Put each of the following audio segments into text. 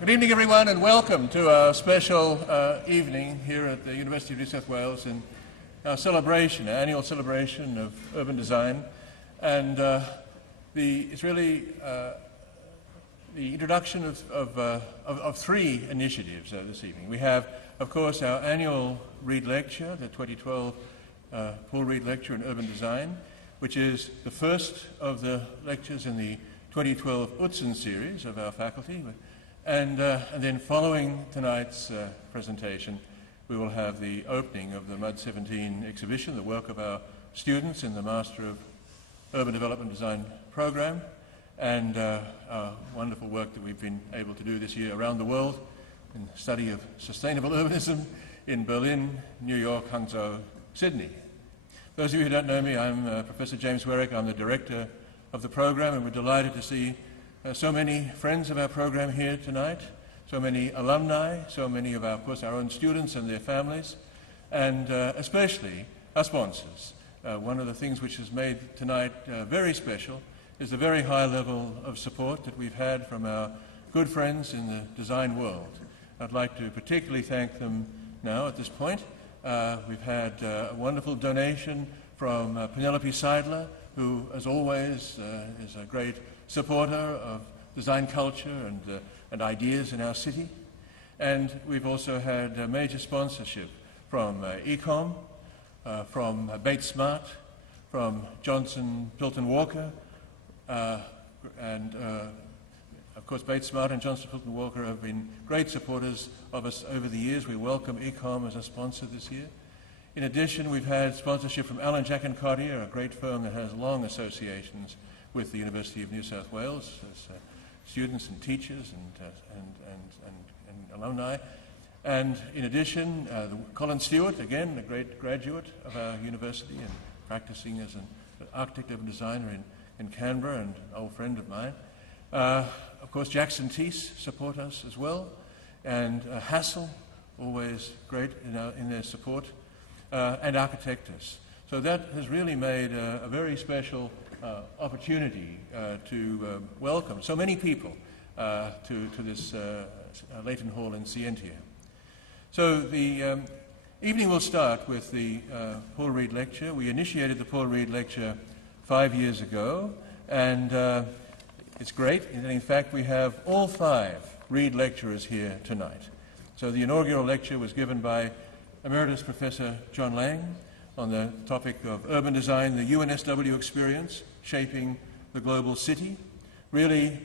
Good evening, everyone, and welcome to our special evening here at the University of New South Wales in our celebration, our annual celebration of urban design. And it's really the introduction of three initiatives this evening. We have, of course, our annual Reid Lecture, the 2012 Paul Reid Lecture in Urban Design, which is the first of the lectures in the 2012 Utzon series of our faculty. And then following tonight's presentation, we will have the opening of the MUD 17 exhibition, the work of our students in the Master of Urban Development Design program, and our wonderful work that we've been able to do this year around the world in the study of sustainable urbanism in Berlin, New York, Hangzhou, Sydney. Those of you who don't know me, I'm Professor James Werrick. I'm the director of the program, and we're delighted to see so many friends of our program here tonight, so many alumni, so many of of course, our own students and their families, and especially our sponsors. One of the things which has made tonight very special is the very high level of support that we've had from our good friends in the design world. I'd like to particularly thank them now at this point. We've had a wonderful donation from Penelope Seidler, who, as always, is a great supporter of design culture and ideas in our city. And we've also had a major sponsorship from Ecom, from Bates Smart, from Johnson Pilton Walker, and of course Bates Smart and Johnson Pilton Walker have been great supporters of us over the years. We welcome Ecom as a sponsor this year. In addition, we've had sponsorship from Allen Jack & Cartier, a great firm that has long associations with the University of New South Wales as students and teachers and alumni. And in addition, Colin Stewart, again, a great graduate of our university and practicing as an architect urban designer in Canberra and an old friend of mine. Of course, Jackson Teese support us as well, and Hassel, always great in their support, and Architectus. So that has really made a very special opportunity to welcome so many people to this Leighton Hall in Scientia. So the evening will start with the Paul Reid Lecture. We initiated the Paul Reid Lecture 5 years ago, and it's great. In fact, we have all 5 Reid lecturers here tonight. So the inaugural lecture was given by Emeritus Professor John Lang on the topic of urban design, the UNSW experience, shaping the global city, really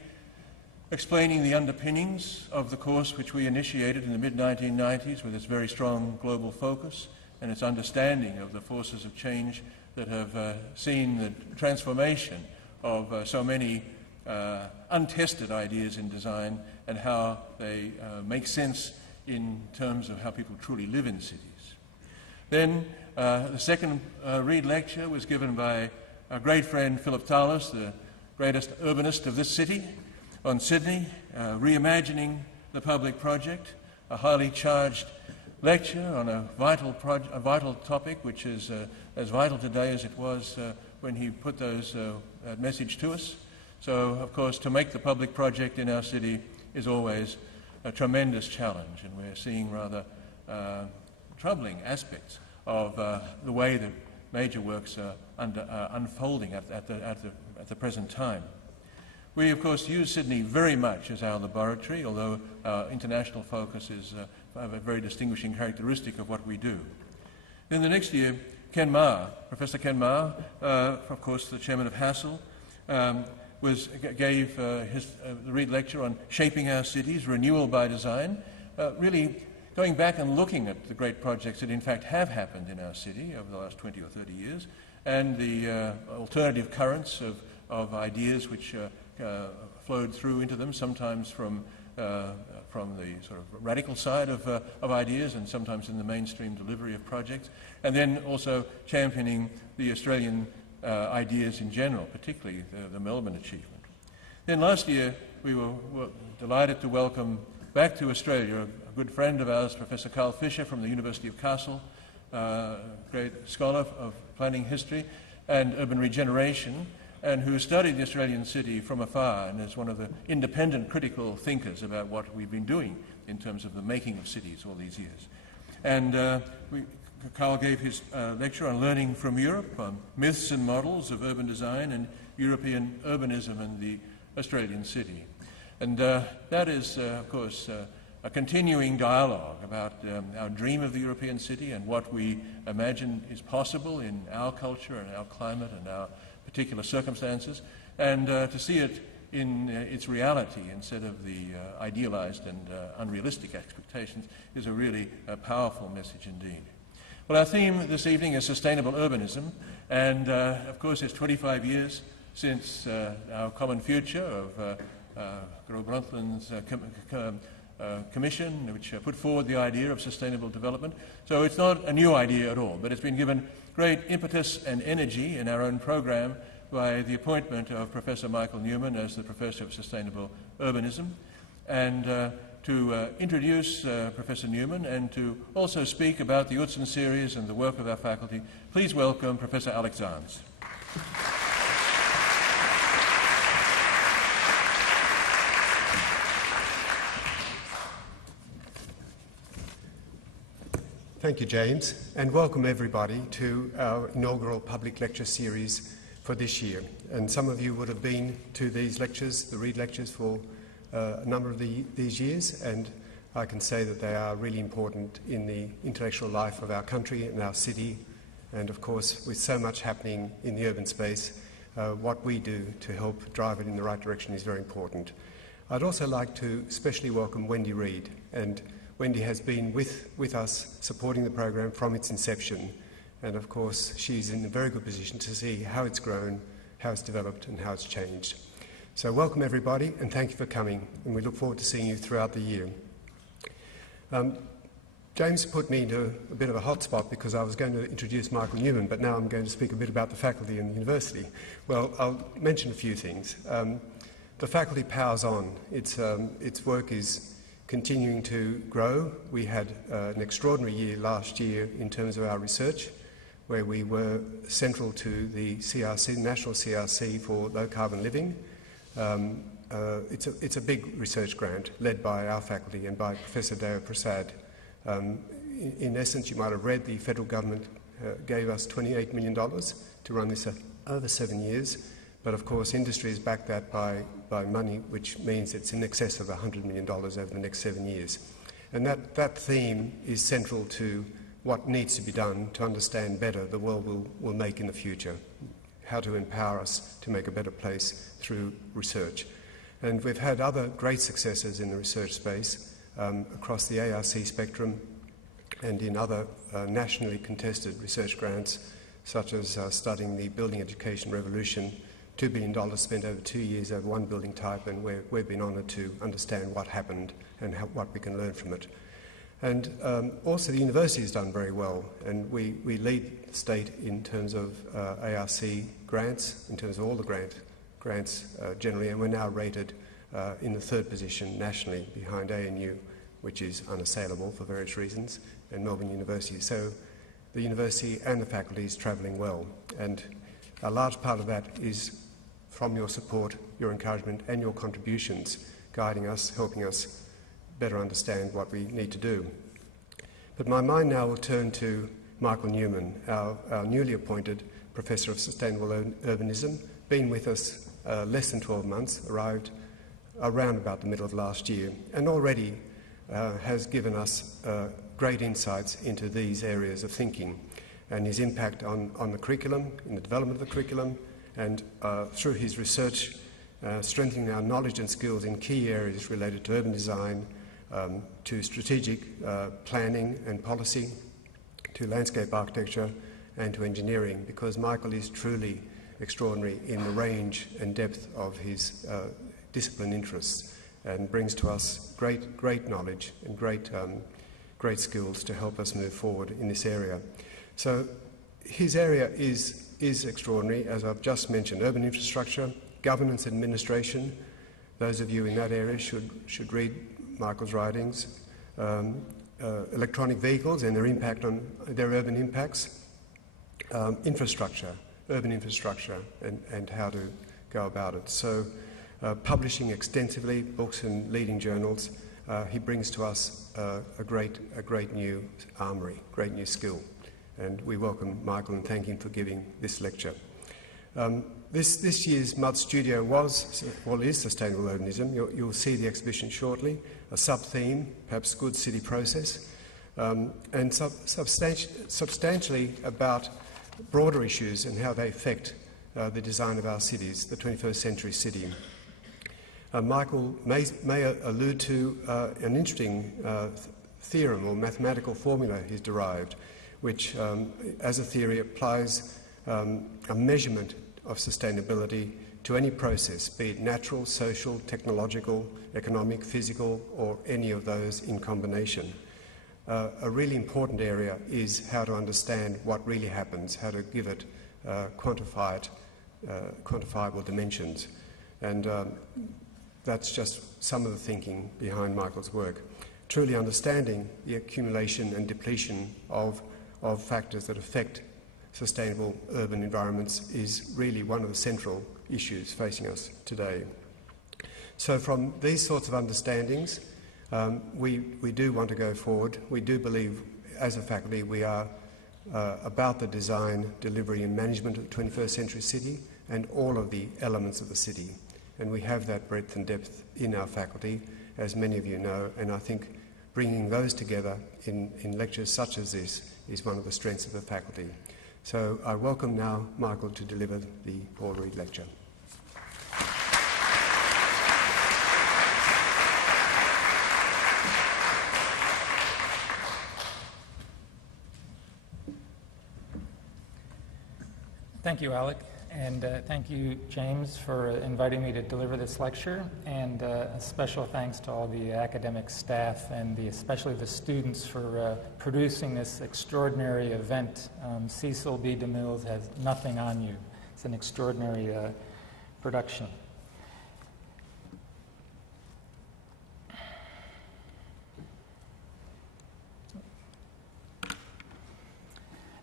explaining the underpinnings of the course which we initiated in the mid-1990s with its very strong global focus and its understanding of the forces of change that have seen the transformation of so many untested ideas in design and how they make sense in terms of how people truly live in cities. Then the second Reid lecture was given by our great friend Philip Talos, the greatest urbanist of this city, on Sydney, Reimagining the Public Project, a highly charged lecture on a vital topic which is as vital today as it was when he put that message to us. So, of course, to make the public project in our city is always a tremendous challenge, and we're seeing rather troubling aspects of the way that major works are unfolding at the present time. We, of course, use Sydney very much as our laboratory, although our international focus is a very distinguishing characteristic of what we do. Then the next year, Ken Ma, Professor Ken Ma, of course, the chairman of Hassel, gave the Reid lecture on shaping our cities, renewal by design, really going back and looking at the great projects that in fact have happened in our city over the last 20 or 30 years, and the alternative currents of ideas which flowed through into them, sometimes from the sort of radical side of ideas and sometimes in the mainstream delivery of projects, and then also championing the Australian ideas in general, particularly the Melbourne achievement. Then last year we were delighted to welcome back to Australia a good friend of ours, Professor Carl Fisher from the University of Kassel, great scholar of planning history and urban regeneration, and who studied the Australian city from afar and is one of the independent critical thinkers about what we've been doing in terms of the making of cities all these years. And Carl gave his lecture on learning from Europe, on myths and models of urban design and European urbanism and the Australian city. And that is, of course, a continuing dialogue about our dream of the European city and what we imagine is possible in our culture and our climate and our particular circumstances, and to see it in its reality instead of the idealized and unrealistic expectations is a really powerful message indeed. Well, our theme this evening is sustainable urbanism, and of course it's 25 years since our common future of Gro Brundtland's commission, which put forward the idea of sustainable development. So it's not a new idea at all, but it's been given great impetus and energy in our own program by the appointment of Professor Michael Neuman as the Professor of Sustainable Urbanism. And to introduce Professor Neuman and to also speak about the Utzon series and the work of our faculty, please welcome Professor Alex Zarnes. Thank you, James, and welcome everybody to our inaugural public lecture series for this year. And some of you would have been to these lectures, the Reid lectures, for a number of these years, and I can say that they are really important in the intellectual life of our country and our city. And of course, with so much happening in the urban space, what we do to help drive it in the right direction is very important. I'd also like to especially welcome Wendy Reid, and Wendy has been with us supporting the program from its inception, and of course she's in a very good position to see how it's grown, how it's developed and how it's changed. So welcome everybody, and thank you for coming, and we look forward to seeing you throughout the year. James put me into a bit of a hot spot because I was going to introduce Michael Neuman, but now I'm going to speak a bit about the faculty and the university. Well, I'll mention a few things. The faculty powers on. Its work is continuing to grow. We had an extraordinary year last year in terms of our research, where we were central to the CRC, National CRC for Low Carbon Living. It's a big research grant led by our faculty and by Professor Deo Prasad. In essence, you might have read the federal government gave us $28 million to run this over 7 years, but of course industry has backed that by money, which means it's in excess of $100 million over the next 7 years. And that theme is central to what needs to be done to understand better the world we'll make in the future, how to empower us to make a better place through research. And we've had other great successes in the research space across the ARC spectrum and in other nationally contested research grants, such as studying the building education revolution, $2 billion spent over 2 years over one building type, and we've been honoured to understand what happened and what we can learn from it. And also the university has done very well, and we lead the state in terms of ARC grants, in terms of all the grants generally, and we're now rated in the 3rd position nationally behind ANU, which is unassailable for various reasons, and Melbourne University. So the university and the faculty is travelling well, and a large part of that is from your support, your encouragement and your contributions, guiding us, helping us better understand what we need to do. But my mind now will turn to Michael Neuman, our newly appointed Professor of Sustainable Urbanism, been with us less than 12 months, arrived around about the middle of last year, and already has given us great insights into these areas of thinking and his impact on the curriculum, in the development of the curriculum, and through his research, strengthening our knowledge and skills in key areas related to urban design, to strategic planning and policy, to landscape architecture, and to engineering, because Michael is truly extraordinary in the range and depth of his discipline interests, and brings to us great knowledge and great skills to help us move forward in this area. So his area is extraordinary, as I've just mentioned: urban infrastructure, governance and administration. Those of you in that area should read Michael's writings. Electronic vehicles and their impact on their urban impacts. Infrastructure, urban infrastructure and how to go about it. So publishing extensively, books in leading journals, he brings to us a great new armoury, great new skill. And we welcome Michael and thank him for giving this lecture. This year's Mud Studio is sustainable urbanism. You'll see the exhibition shortly, a sub-theme, perhaps good city process, and substantially about broader issues and how they affect the design of our cities, the 21st century city. Michael may allude to an interesting theorem or mathematical formula he's derived, which, as a theory, applies a measurement of sustainability to any process, be it natural, social, technological, economic, physical, or any of those in combination. A really important area is how to understand what really happens, how to give it quantifiable dimensions. And that's just some of the thinking behind Michael's work. Truly understanding the accumulation and depletion of factors that affect sustainable urban environments is really one of the central issues facing us today. So from these sorts of understandings, we do want to go forward. We do believe, as a faculty, we are about the design, delivery and management of the 21st century city and all of the elements of the city. And we have that breadth and depth in our faculty, as many of you know, and I think bringing those together in lectures such as this is one of the strengths of the faculty. So I welcome now Michael to deliver the Paul Reid lecture. Thank you, Alec, and thank you, James, for inviting me to deliver this lecture, and a special thanks to all the academic staff and especially the students for producing this extraordinary event. Cecil B. DeMille has nothing on you. It's an extraordinary production.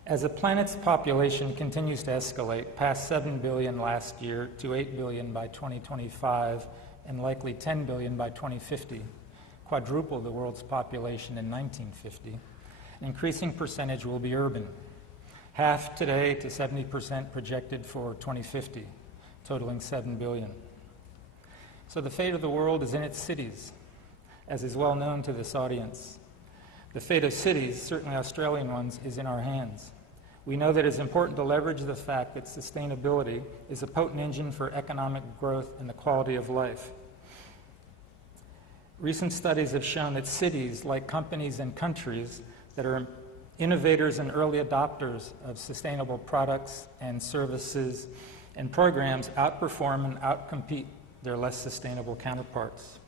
As the planet's population continues to escalate, past 7 billion last year to 8 billion by 2025, and likely 10 billion by 2050, quadruple the world's population in 1950, an increasing percentage will be urban. Half today to 70% projected for 2050, totaling 7 billion. So the fate of the world is in its cities, as is well known to this audience. The fate of cities, certainly Australian ones, is in our hands. We know that it's important to leverage the fact that sustainability is a potent engine for economic growth and the quality of life. Recent studies have shown that cities, like companies and countries that are innovators and early adopters of sustainable products and services and programs, outperform and outcompete their less sustainable counterparts.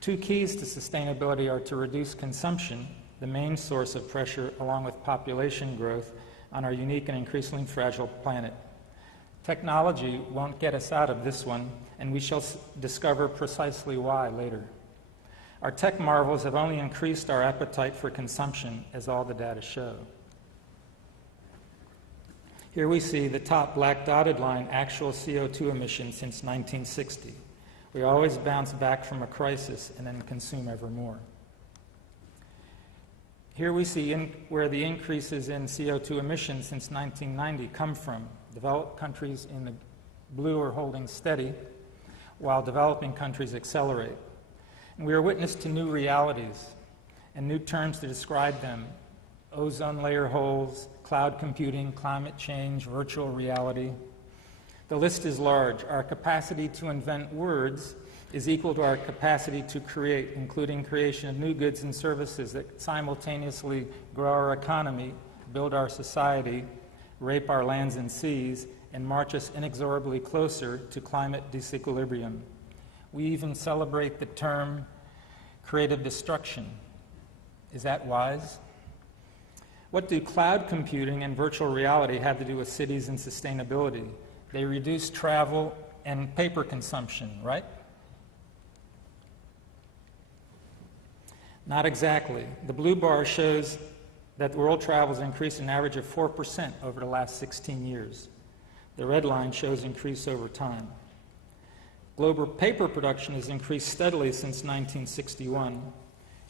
Two keys to sustainability are to reduce consumption, the main source of pressure along with population growth on our unique and increasingly fragile planet. Technology won't get us out of this one, and we shall discover precisely why later. Our tech marvels have only increased our appetite for consumption, as all the data show. Here we see the top black dotted line, actual CO2 emissions since 1960. We always bounce back from a crisis and then consume ever more. Here we see where the increases in CO2 emissions since 1990 come from. Developed countries in the blue are holding steady, while developing countries accelerate. And we are witness to new realities and new terms to describe them: ozone layer holes, cloud computing, climate change, virtual reality. The list is large. Our capacity to invent words is equal to our capacity to create, including creation of new goods and services that simultaneously grow our economy, build our society, rape our lands and seas, and march us inexorably closer to climate disequilibrium. We even celebrate the term creative destruction. Is that wise? What do cloud computing and virtual reality have to do with cities and sustainability? They reduce travel and paper consumption, right? Not exactly. The blue bar shows that world travel has increased an average of 4% over the last 16 years. The red line shows increase over time. Global paper production has increased steadily since 1961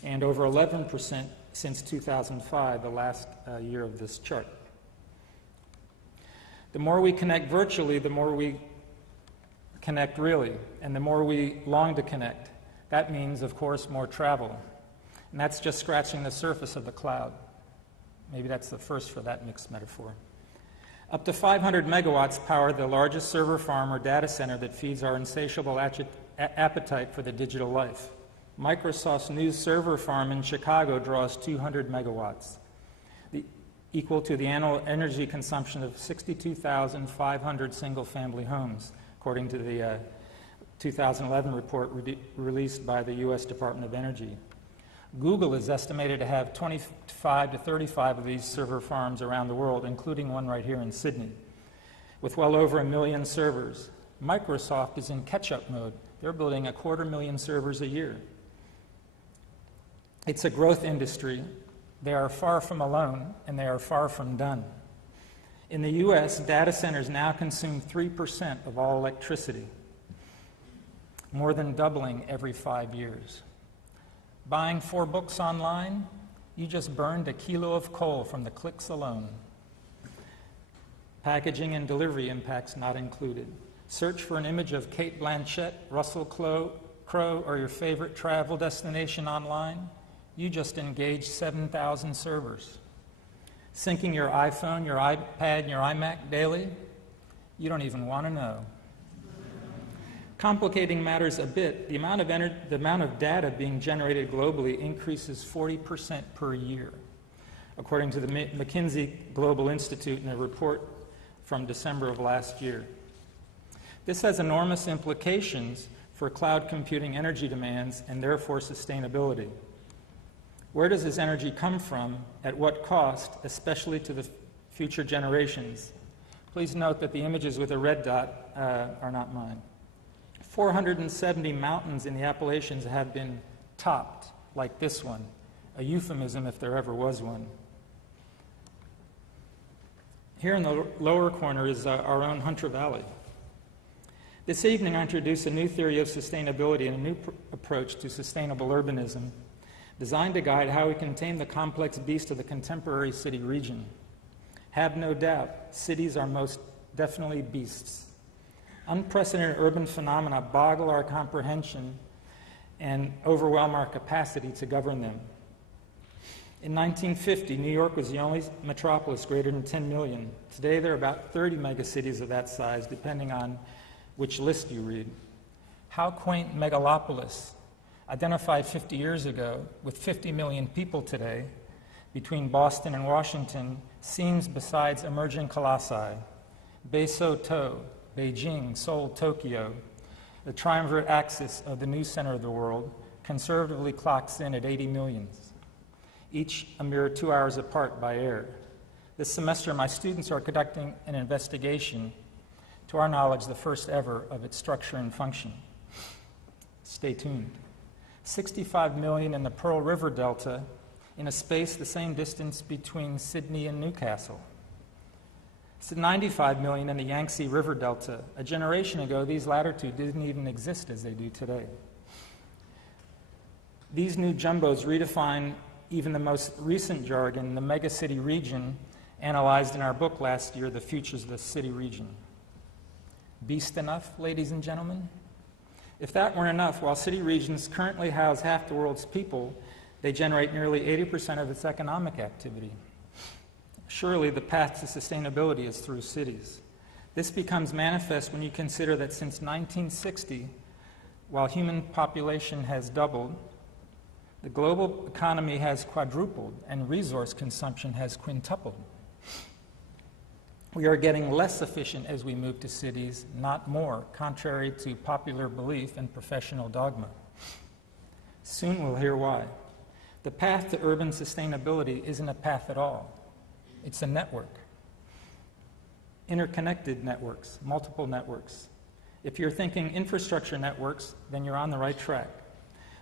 and over 11% since 2005, the last year of this chart. The more we connect virtually, the more we connect really, and the more we long to connect. That means, of course, more travel. And that's just scratching the surface of the cloud. Maybe that's the first for that mixed metaphor. Up to 500 megawatts power the largest server farm or data center that feeds our insatiable appetite for the digital life. Microsoft's new server farm in Chicago draws 200 megawatts, equal to the annual energy consumption of 62,500 single-family homes, according to the 2011 report released by the U.S. Department of Energy. Google is estimated to have 25 to 35 of these server farms around the world, including one right here in Sydney, with well over 1 million servers. Microsoft is in catch-up mode. They're building 250,000 servers a year. It's a growth industry. They are far from alone, and they are far from done. In the U.S., data centers now consume 3% of all electricity, more than doubling every 5 years. Buying 4 books online, you just burned 1 kilo of coal from the clicks alone. Packaging and delivery impacts not included. Search for an image of Cate Blanchett, Russell Crowe, or your favorite travel destination online. You just engaged 7,000 servers. Syncing your iPhone, your iPad, and your iMac daily? You don't even want to know. Complicating matters a bit, the amount of data being generated globally increases 40% per year, according to the McKinsey Global Institute in a report from December of last year. This has enormous implications for cloud computing energy demands and therefore sustainability. Where does this energy come from, at what cost, especially to the future generations? Please note that the images with a red dot are not mine. 470 mountains in the Appalachians have been topped, like this one, a euphemism if there ever was one. Here in the lower corner is our own Hunter Valley. This evening I introduce a new theory of sustainability and a new approach to sustainable urbanism, designed to guide how we can tame the complex beast of the contemporary city region. Have no doubt, cities are most definitely beasts. Unprecedented urban phenomena boggle our comprehension and overwhelm our capacity to govern them. In 1950, New York was the only metropolis greater than 10 million. Today, there are about 30 megacities of that size, depending on which list you read. How quaint megalopolis, identified 50 years ago with 50 million people today, between Boston and Washington, seems besides emerging colossi, Beisoto, Beijing, Seoul, Tokyo, the triumvirate axis of the new center of the world, conservatively clocks in at 80 million, each a mere 2 hours apart by air. This semester, my students are conducting an investigation, to our knowledge, the first ever of its structure and function. Stay tuned. 65 million in the Pearl River Delta, in a space the same distance between Sydney and Newcastle. It's 95 million in the Yangtze River Delta. A generation ago, these latter two didn't even exist as they do today. These new jumbos redefine even the most recent jargon, the megacity region, analyzed in our book last year, The Futures of the City Region. Beast enough, ladies and gentlemen? If that weren't enough, while city regions currently house half the world's people, they generate nearly 80% of its economic activity. Surely the path to sustainability is through cities. This becomes manifest when you consider that since 1960, while human population has doubled, the global economy has quadrupled and resource consumption has quintupled. We are getting less efficient as we move to cities, not more, contrary to popular belief and professional dogma. Soon we'll hear why. The path to urban sustainability isn't a path at all. It's a network. Interconnected networks, multiple networks. If you're thinking infrastructure networks, then you're on the right track.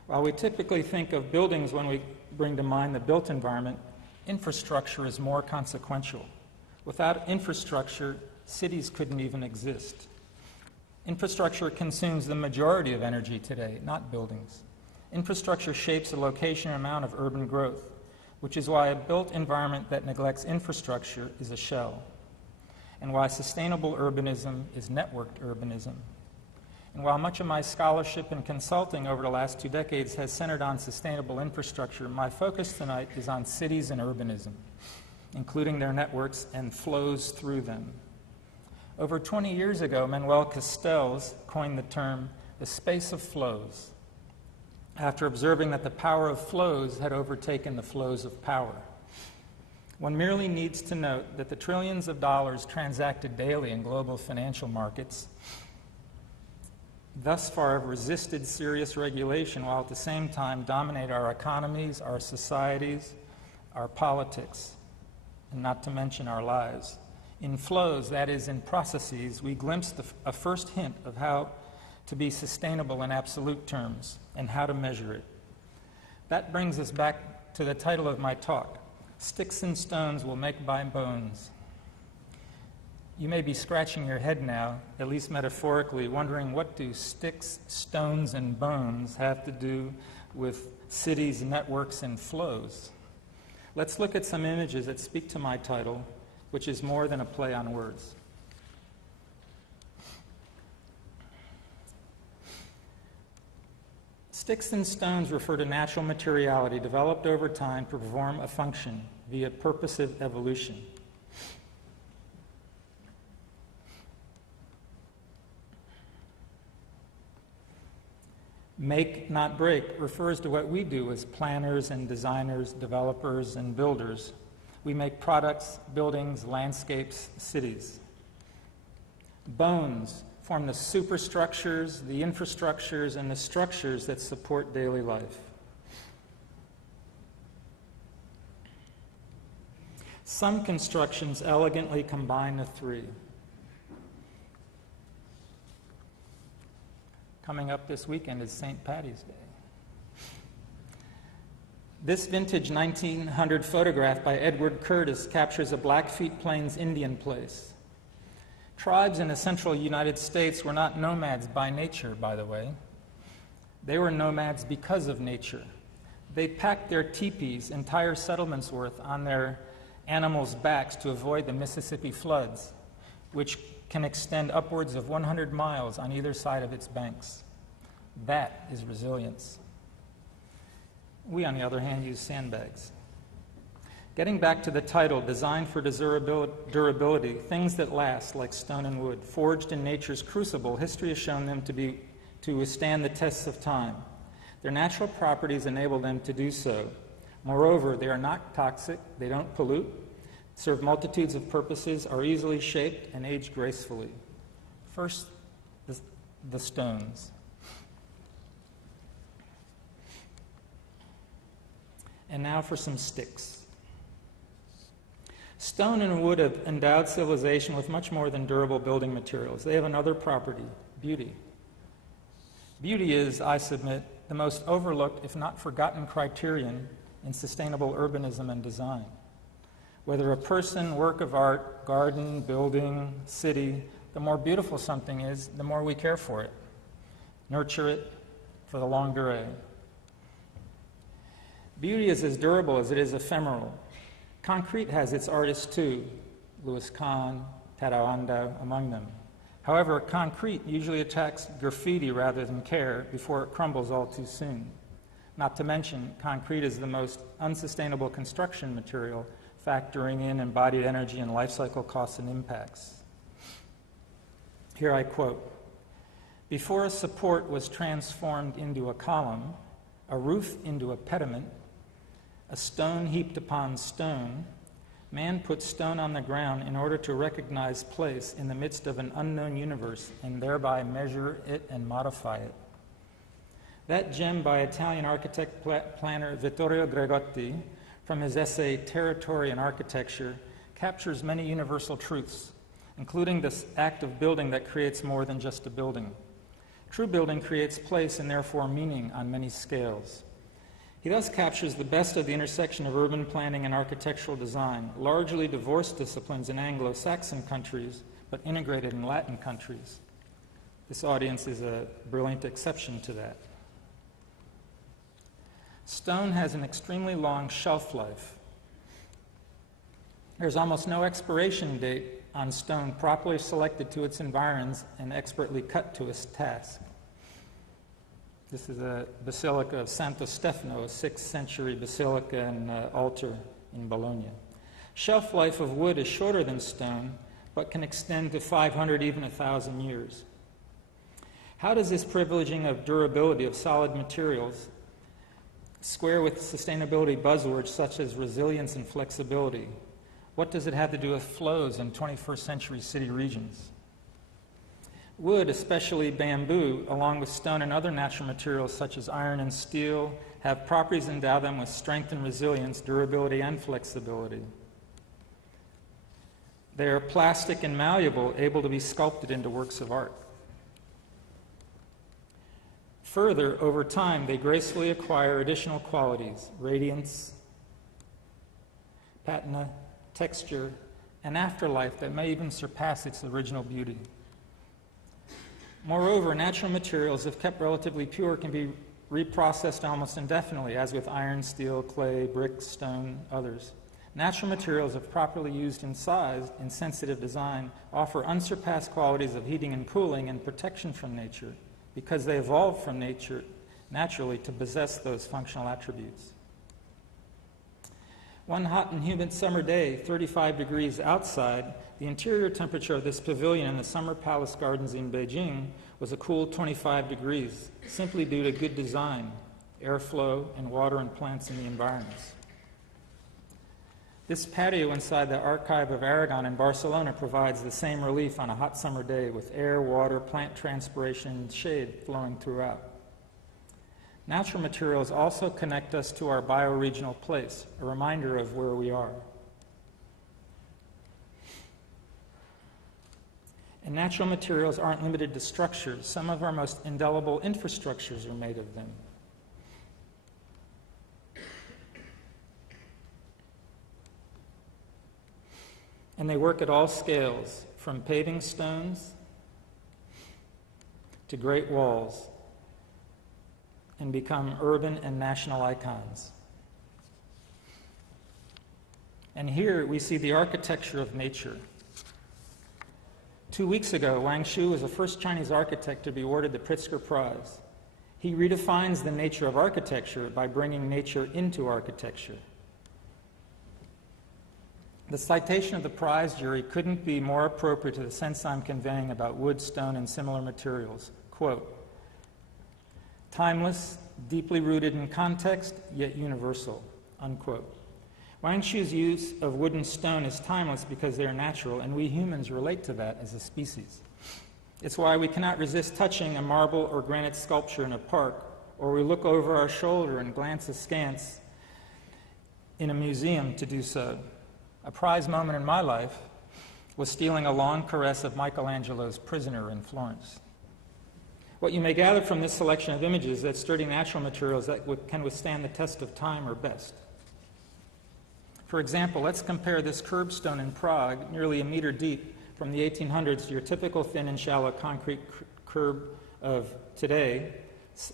While we typically think of buildings when we bring to mind the built environment, infrastructure is more consequential. Without infrastructure, cities couldn't even exist. Infrastructure consumes the majority of energy today, not buildings. Infrastructure shapes the location and amount of urban growth, which is why a built environment that neglects infrastructure is a shell, and why sustainable urbanism is networked urbanism. And while much of my scholarship and consulting over the last 2 decades has centered on sustainable infrastructure, my focus tonight is on cities and urbanism, including their networks and flows through them. Over 20 years ago, Manuel Castells coined the term the space of flows, after observing that the power of flows had overtaken the flows of power. One merely needs to note that the trillions of dollars transacted daily in global financial markets thus far have resisted serious regulation while at the same time dominate our economies, our societies, our politics, and not to mention our lives. In flows, that is, in processes, we glimpse a first hint of how to be sustainable in absolute terms and how to measure it. That brings us back to the title of my talk, Sticks and Stones Will Make My Bones. You may be scratching your head now, at least metaphorically, wondering what do sticks, stones, and bones have to do with cities, networks, and flows? Let's look at some images that speak to my title, which is more than a play on words. Sticks and stones refer to natural materiality developed over time to perform a function via purposive evolution. Make, not break, refers to what we do as planners and designers, developers and builders. We make products, buildings, landscapes, cities. Bones form the superstructures, the infrastructures, and the structures that support daily life. Some constructions elegantly combine the three. Coming up this weekend is St. Paddy's Day. This vintage 1900 photograph by Edward Curtis captures a Blackfeet Plains Indian place. Tribes in the central United States were not nomads by nature, by the way. They were nomads because of nature. They packed their teepees, entire settlements worth, on their animals' backs to avoid the Mississippi floods, which can extend upwards of 100 miles on either side of its banks. That is resilience. We, on the other hand, use sandbags. Getting back to the title, Designed for Durability, things that last, like stone and wood, forged in nature's crucible, history has shown them to withstand the tests of time. Their natural properties enable them to do so. Moreover, they are not toxic, they don't pollute, serve multitudes of purposes, are easily shaped, and age gracefully. First, the stones. And now for some sticks. Stone and wood have endowed civilization with much more than durable building materials. They have another property, beauty. Beauty is, I submit, the most overlooked, if not forgotten, criterion in sustainable urbanism and design. Whether a person, work of art, garden, building, city, the more beautiful something is, the more we care for it, nurture it for the longue durée. Beauty is as durable as it is ephemeral. Concrete has its artists too, Louis Kahn, Tadawanda among them. However, concrete usually attacks graffiti rather than care before it crumbles all too soon. Not to mention, concrete is the most unsustainable construction material, factoring in embodied energy and life cycle costs and impacts. Here I quote, "Before a support was transformed into a column, a roof into a pediment, a stone heaped upon stone, man put stone on the ground in order to recognize place in the midst of an unknown universe and thereby measure it and modify it." That gem by Italian architect planner Vittorio Gregotti from his essay Territory and Architecture captures many universal truths, including this act of building that creates more than just a building. True building creates place and therefore meaning on many scales. He thus captures the best of the intersection of urban planning and architectural design, largely divorced disciplines in Anglo-Saxon countries, but integrated in Latin countries. This audience is a brilliant exception to that. Stone has an extremely long shelf life. There's almost no expiration date on stone properly selected to its environs and expertly cut to its task. This is a basilica of Santo Stefano, a 6th century basilica and altar in Bologna. Shelf life of wood is shorter than stone, but can extend to 500, even 1,000 years. How does this privileging of durability of solid materials square with sustainability buzzwords such as resilience and flexibility? What does it have to do with flows in 21st century city regions? Wood, especially bamboo, along with stone and other natural materials such as iron and steel, have properties endow them with strength and resilience, durability and flexibility. They are plastic and malleable, able to be sculpted into works of art. Further, over time, they gracefully acquire additional qualities: radiance, patina, texture, and afterlife that may even surpass its original beauty. Moreover, natural materials, if kept relatively pure, can be reprocessed almost indefinitely, as with iron, steel, clay, brick, stone, others. Natural materials, if properly used in size, in sensitive design, offer unsurpassed qualities of heating and cooling and protection from nature, because they evolved from nature naturally to possess those functional attributes. One hot and humid summer day, 35 degrees outside, the interior temperature of this pavilion in the Summer Palace Gardens in Beijing was a cool 25 degrees, simply due to good design, airflow, and water and plants in the environs. This patio inside the Archive of Aragon in Barcelona provides the same relief on a hot summer day, with air, water, plant transpiration, and shade flowing throughout. Natural materials also connect us to our bioregional place, a reminder of where we are. And natural materials aren't limited to structures. Some of our most indelible infrastructures are made of them. And they work at all scales, from paving stones to great walls, and become urban and national icons. And here we see the architecture of nature. 2 weeks ago, Wang Shu was the first Chinese architect to be awarded the Pritzker Prize. He redefines the nature of architecture by bringing nature into architecture. The citation of the prize jury couldn't be more appropriate to the sense I'm conveying about wood, stone, and similar materials. Quote, timeless, deeply rooted in context, yet universal, unquote. Wang Shu's use of wood and stone is timeless because they are natural, and we humans relate to that as a species. It's why we cannot resist touching a marble or granite sculpture in a park, or we look over our shoulder and glance askance in a museum to do so. A prize moment in my life was stealing a long caress of Michelangelo's Prisoner in Florence. What you may gather from this selection of images is that sturdy natural materials that can withstand the test of time are best. For example, let's compare this curbstone in Prague, nearly a meter deep, from the 1800s to your typical thin and shallow concrete curb of today,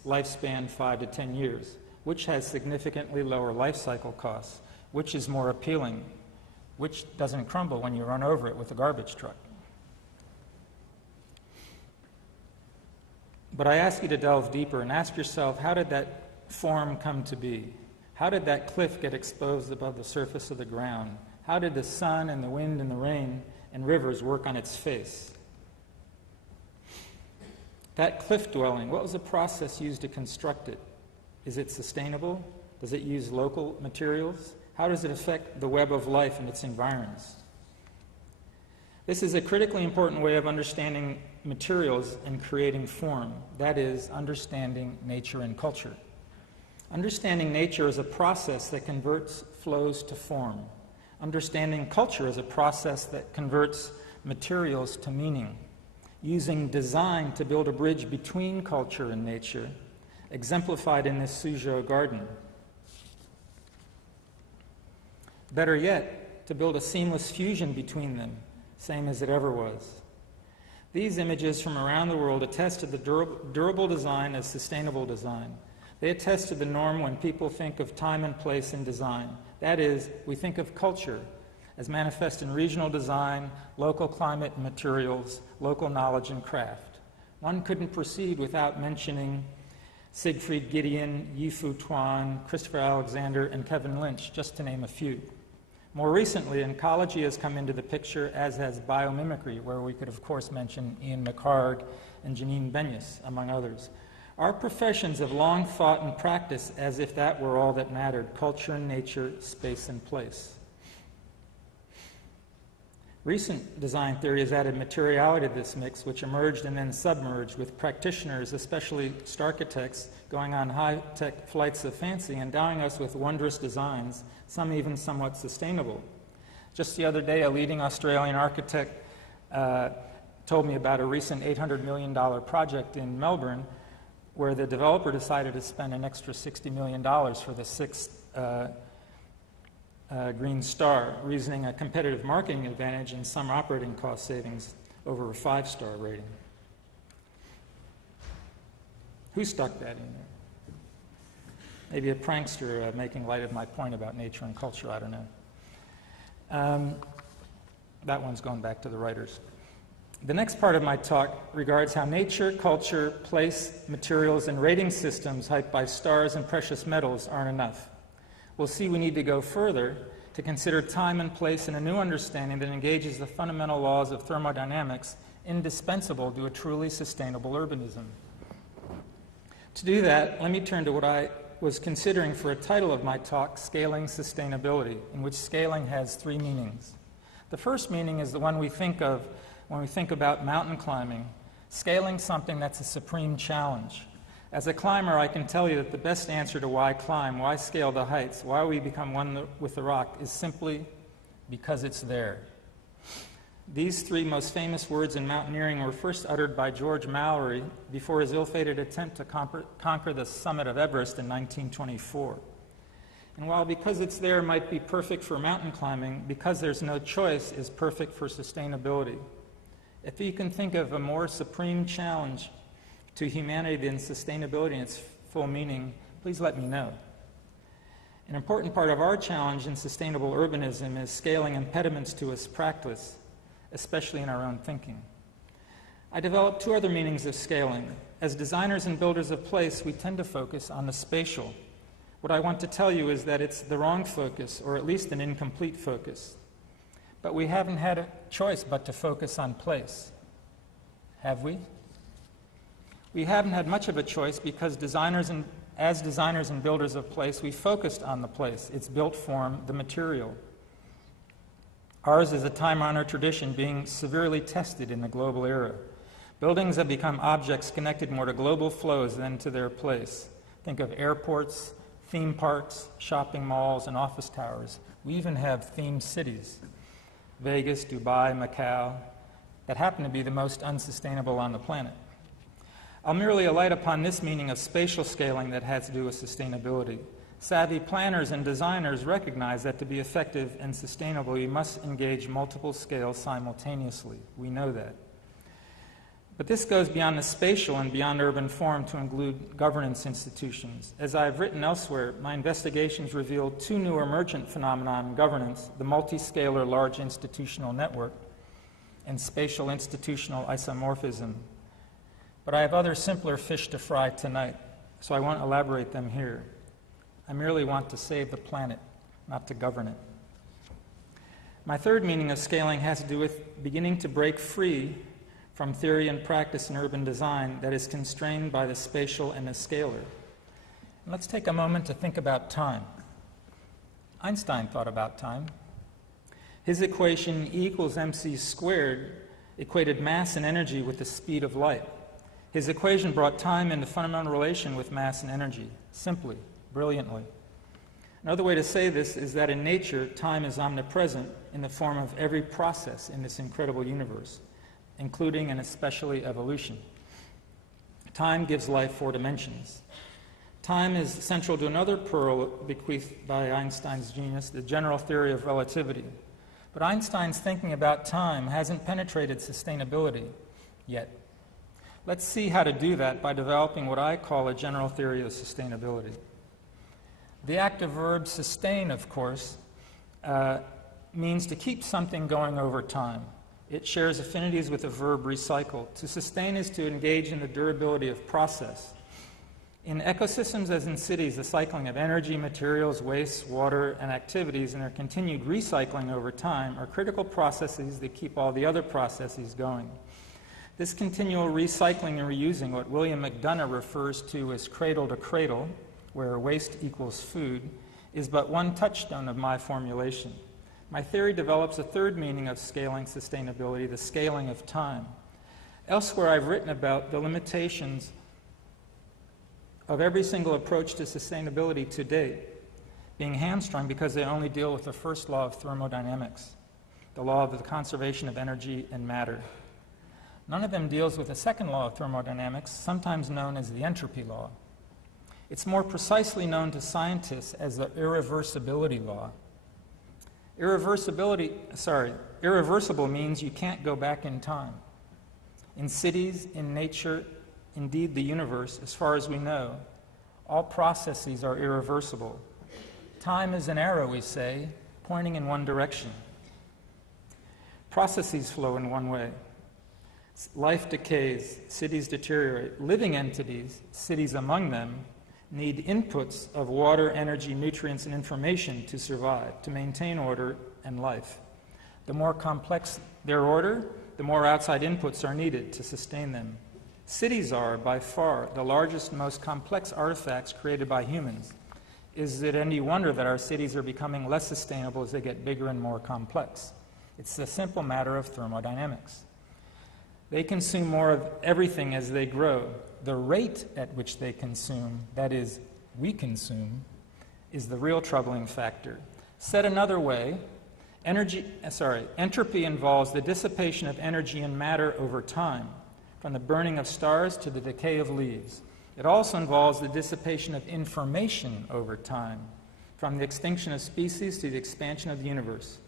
lifespan 5 to 10 years. Which has significantly lower life cycle costs? Which is more appealing? Which doesn't crumble when you run over it with a garbage truck? But I ask you to delve deeper and ask yourself, how did that form come to be? How did that cliff get exposed above the surface of the ground? How did the sun and the wind and the rain and rivers work on its face? That cliff dwelling, what was the process used to construct it? Is it sustainable? Does it use local materials? How does it affect the web of life and its environs? This is a critically important way of understanding materials and creating form. That is, understanding nature and culture. Understanding nature is a process that converts flows to form. Understanding culture is a process that converts materials to meaning. Using design to build a bridge between culture and nature, exemplified in this Suzhou garden. Better yet, to build a seamless fusion between them, same as it ever was. These images from around the world attest to the durable design as sustainable design. They attest to the norm when people think of time and place in design. That is, we think of culture as manifest in regional design, local climate and materials, local knowledge and craft. One couldn't proceed without mentioning Siegfried Gideon, Yi-Fu Tuan, Christopher Alexander, and Kevin Lynch, just to name a few. More recently, ecology has come into the picture, as has biomimicry, where we could, of course, mention Ian McHarg and Janine Benyus, among others. Our professions have long thought and practiced as if that were all that mattered: culture and nature, space and place. Recent design theory has added materiality to this mix, which emerged and then submerged, with practitioners, especially starchitects, going on high-tech flights of fancy, endowing us with wondrous designs, some even somewhat sustainable. Just the other day, a leading Australian architect told me about a recent $800 million project in Melbourne where the developer decided to spend an extra $60 million for the sixth Green Star, reasoning a competitive marketing advantage and some operating cost savings over a 5-star rating. Who stuck that in there? Maybe a prankster making light of my point about nature and culture, I don't know. That one's going back to the writers. The next part of my talk regards how nature, culture, place, materials, and rating systems hyped by stars and precious metals aren't enough. We'll see we need to go further to consider time and place in a new understanding that engages the fundamental laws of thermodynamics, indispensable to a truly sustainable urbanism. To do that, let me turn to what I was considering for a title of my talk, Scaling Sustainability, in which scaling has 3 meanings. The first meaning is the one we think of when we think about mountain climbing, scaling something that's a supreme challenge. As a climber, I can tell you that the best answer to why climb, why scale the heights, why we become one with the rock is simply because it's there. These 3 most famous words in mountaineering were first uttered by George Mallory before his ill-fated attempt to conquer the summit of Everest in 1924. And while because it's there might be perfect for mountain climbing, because there's no choice is perfect for sustainability. If you can think of a more supreme challenge to humanity than sustainability in its full meaning, please let me know. An important part of our challenge in sustainable urbanism is scaling impediments to its practice, especially in our own thinking. I developed 2 other meanings of scaling. As designers and builders of place, we tend to focus on the spatial. What I want to tell you is that it's the wrong focus, or at least an incomplete focus. But we haven't had a choice but to focus on place. Have we? We haven't had much of a choice because as designers and builders of place, we focused on the place, its built form, the material. Ours is a time-honored tradition being severely tested in the global era. Buildings have become objects connected more to global flows than to their place. Think of airports, theme parks, shopping malls, and office towers. We even have themed cities. Vegas, Dubai, Macau, that happen to be the most unsustainable on the planet. I'll merely alight upon this meaning of spatial scaling that has to do with sustainability. Savvy planners and designers recognize that to be effective and sustainable, you must engage multiple scales simultaneously. We know that. But this goes beyond the spatial and beyond urban form to include governance institutions. As I've written elsewhere, my investigations revealed 2 new emergent phenomena in governance: the multi-scalar large institutional network and spatial institutional isomorphism. But I have other simpler fish to fry tonight, so I won't elaborate them here. I merely want to save the planet, not to govern it. My 3rd meaning of scaling has to do with beginning to break free from theory and practice in urban design that is constrained by the spatial and the scalar. And let's take a moment to think about time. Einstein thought about time. His equation E equals mc squared equated mass and energy with the speed of light. His equation brought time into fundamental relation with mass and energy, simply, brilliantly. Another way to say this is that in nature, time is omnipresent in the form of every process in this incredible universe, including and especially evolution. Time gives life 4 dimensions. Time is central to another pearl bequeathed by Einstein's genius, the general theory of relativity. But Einstein's thinking about time hasn't penetrated sustainability. yet. Let's see how to do that by developing what I call a general theory of sustainability. The active verb sustain, of course, means to keep something going over time. It shares affinities with the verb recycle. To sustain is to engage in the durability of process. In ecosystems, as in cities, the cycling of energy, materials, waste, water, and activities, and their continued recycling over time are critical processes that keep all the other processes going. This continual recycling and reusing, what William McDonough refers to as cradle to cradle, where waste equals food, is but one touchstone of my formulation. My theory develops a third meaning of scaling sustainability, the scaling of time. Elsewhere, I've written about the limitations of every single approach to sustainability to date being hamstrung because they only deal with the first law of thermodynamics, the law of the conservation of energy and matter. None of them deals with the second law of thermodynamics, sometimes known as the entropy law. It's more precisely known to scientists as the irreversibility law. Irreversible means you can't go back in time. In cities, in nature, indeed the universe, as far as we know, all processes are irreversible. Time is an arrow, we say, pointing in one direction. Processes flow in one way. Life decays, cities deteriorate. Living entities, cities among them, need inputs of water, energy, nutrients, and information to survive, to maintain order and life. The more complex their order, the more outside inputs are needed to sustain them. Cities are, by far, the largest, most complex artifacts created by humans. Is it any wonder that our cities are becoming less sustainable as they get bigger and more complex? It's a simple matter of thermodynamics. They consume more of everything as they grow. The rate at which they consume, that is, we consume, is the real troubling factor. Said another way, entropy involves the dissipation of energy and matter over time, from the burning of stars to the decay of leaves. It also involves the dissipation of information over time, from the extinction of species to the expansion of the universe.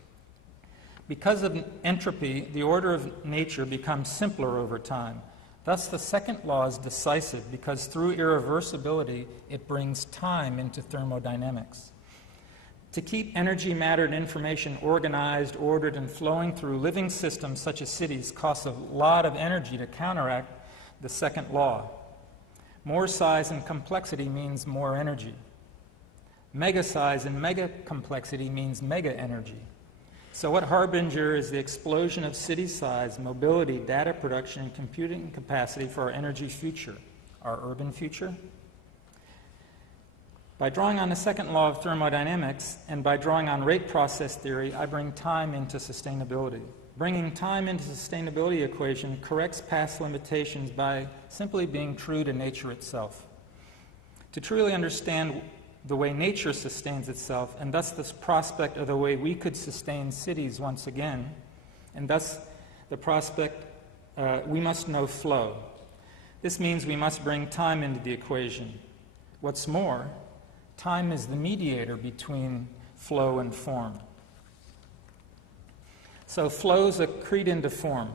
Because of entropy, the order of nature becomes simpler over time. Thus, the second law is decisive because through irreversibility, it brings time into thermodynamics. To keep energy, matter, and information organized, ordered, and flowing through living systems such as cities costs a lot of energy to counteract the second law. More size and complexity means more energy. Mega size and mega complexity means mega energy. So what harbinger is the explosion of city size, mobility, data production, and computing capacity for our energy future, our urban future? By drawing on the second law of thermodynamics and by drawing on rate process theory, I bring time into sustainability. Bringing time into the sustainability equation corrects past limitations by simply being true to nature itself. To truly understand the way nature sustains itself, and thus this prospect of the way we could sustain cities once again, and thus the prospect we must know flow. This means we must bring time into the equation. What's more, time is the mediator between flow and form. So flows accrete into form.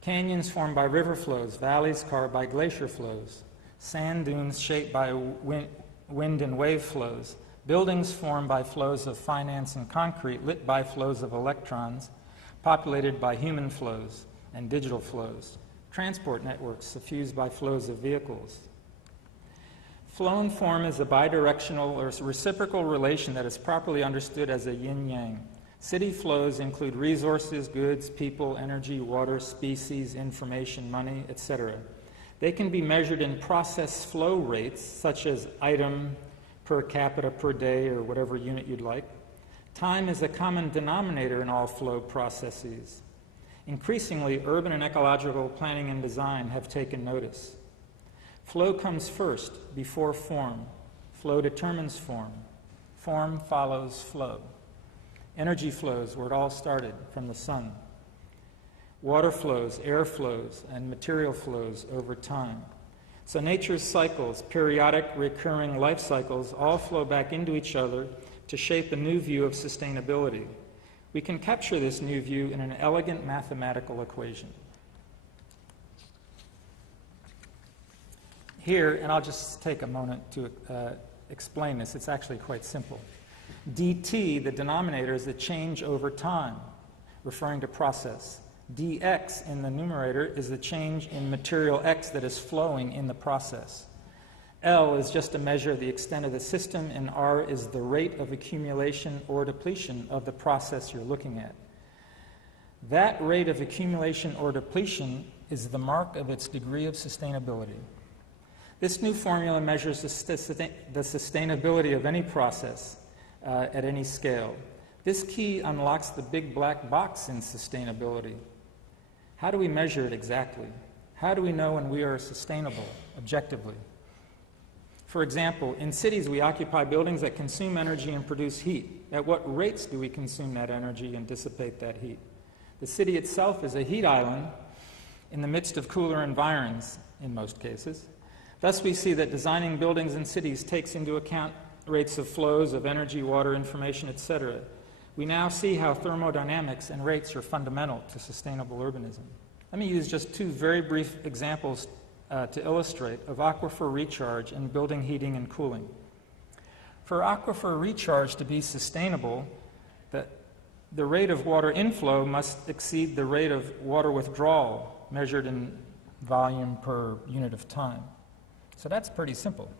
Canyons formed by river flows, valleys carved by glacier flows, sand dunes shaped by wind and wave flows, buildings formed by flows of finance and concrete, lit by flows of electrons, populated by human flows and digital flows, transport networks suffused by flows of vehicles. Flow and form is a bidirectional or reciprocal relation that is properly understood as a yin-yang. City flows include resources, goods, people, energy, water, species, information, money, etc. They can be measured in process flow rates, such as item per capita per day, or whatever unit you'd like. Time is a common denominator in all flow processes. Increasingly, urban and ecological planning and design have taken notice. Flow comes first, before form. Flow determines form. Form follows flow. Energy flows where it all started, from the sun. Water flows, air flows, and material flows over time. So nature's cycles, periodic, recurring life cycles, all flow back into each other to shape a new view of sustainability. We can capture this new view in an elegant mathematical equation. Here, and I'll just take a moment to explain this, it's actually quite simple. dt, the denominator, is the change over time, referring to process. dx in the numerator is the change in material x that is flowing in the process. L is just a measure of the extent of the system, and R is the rate of accumulation or depletion of the process you're looking at. That rate of accumulation or depletion is the mark of its degree of sustainability. This new formula measures the sustainability of any process at any scale. This key unlocks the big black box in sustainability. How do we measure it exactly? How do we know when we are sustainable, objectively? For example, in cities we occupy buildings that consume energy and produce heat. At what rates do we consume that energy and dissipate that heat? The city itself is a heat island in the midst of cooler environs, in most cases. Thus we see that designing buildings and cities takes into account rates of flows of energy, water, information, etc. We now see how thermodynamics and rates are fundamental to sustainable urbanism. Let me use just two very brief examples to illustrate of aquifer recharge and building heating and cooling. For aquifer recharge to be sustainable, the rate of water inflow must exceed the rate of water withdrawal measured in volume per unit of time. So that's pretty simple.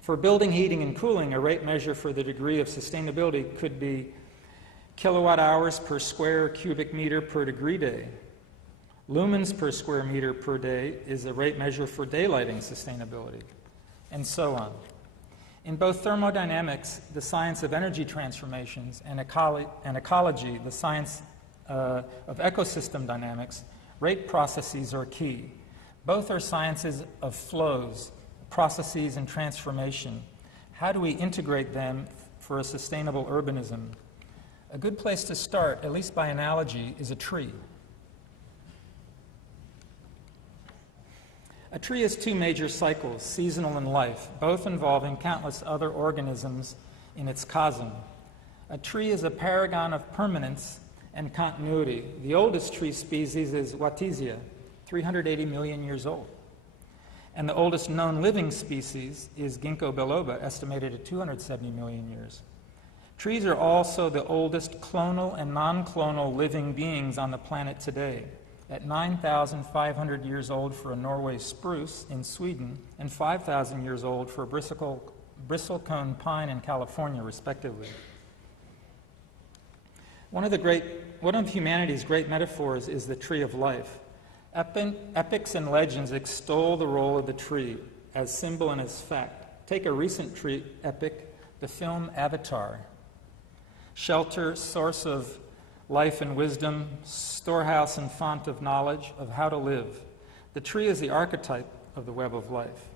For building heating and cooling, a rate measure for the degree of sustainability could be kilowatt hours per square cubic meter per degree day. Lumens per square meter per day is a rate measure for daylighting sustainability, and so on. In both thermodynamics, the science of energy transformations, and ecology, the science of ecosystem dynamics, rate processes are key. Both are sciences of flows, processes, and transformation. How do we integrate them for a sustainable urbanism? A good place to start, at least by analogy, is a tree. A tree has two major cycles, seasonal and life, both involving countless other organisms in its cosm. A tree is a paragon of permanence and continuity. The oldest tree species is Wattesia, 380 million years old. And the oldest known living species is Ginkgo biloba, estimated at 270 million years. Trees are also the oldest clonal and non-clonal living beings on the planet today, at 9,500 years old for a Norway spruce in Sweden and 5,000 years old for a bristlecone pine in California, respectively. One of humanity's great metaphors is the tree of life. Epics and legends extol the role of the tree as symbol and as fact. Take a recent tree epic, the film Avatar. Shelter, source of life and wisdom, storehouse and font of knowledge of how to live. The tree is the archetype of the web of life.